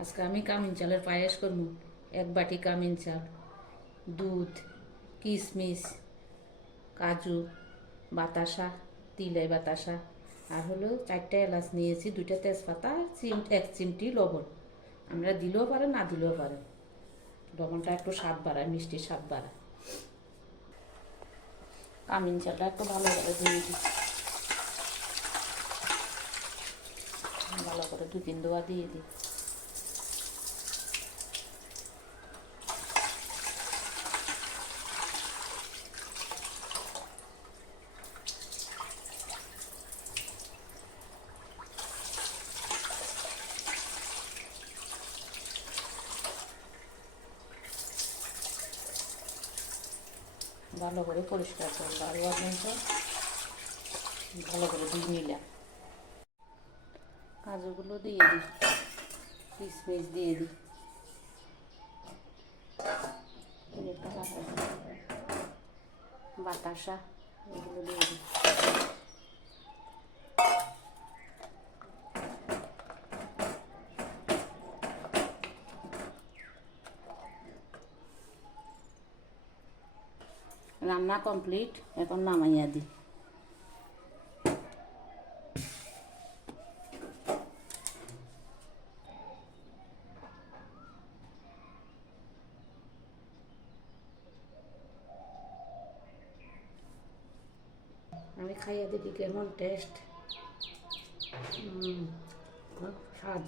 আজকে আমি কামিন চালের পায়েস করবো। 1 বাটি কামিন চাল, দুধ, কিশমিশ, কাজু, বাতাসা, তিলাই বাতাসা, আর হলো 4টা এলাচ নিয়েছি, 2টা তেজপাতা, আর 1 চিমটি লবণ। আমরা দিলেও পারে, না দিলেও পারে। লবণটা একটু স্বাদ বাড়ায়, মিষ্টির স্বাদ বাড়ায়। কামিন চালটা একটু ভালো করে ধুয়ে দিই, ভালো করে 2-3 দোয়া দিয়ে দিই। ভালো করে পরিষ্কার করবো, আর পর্যন্ত ভালো করে ধুয়ে নিলাম। কাজুগুলো দিয়ে দিই, কিশমিশ দিয়ে দিই, বাতাসা এগুলো দিয়ে দিই। রান্না কমপ্লিট, এখন নামাইয়া দিই। আমি খাইয়া দেখি কেমন টেস্ট, স্বাদ।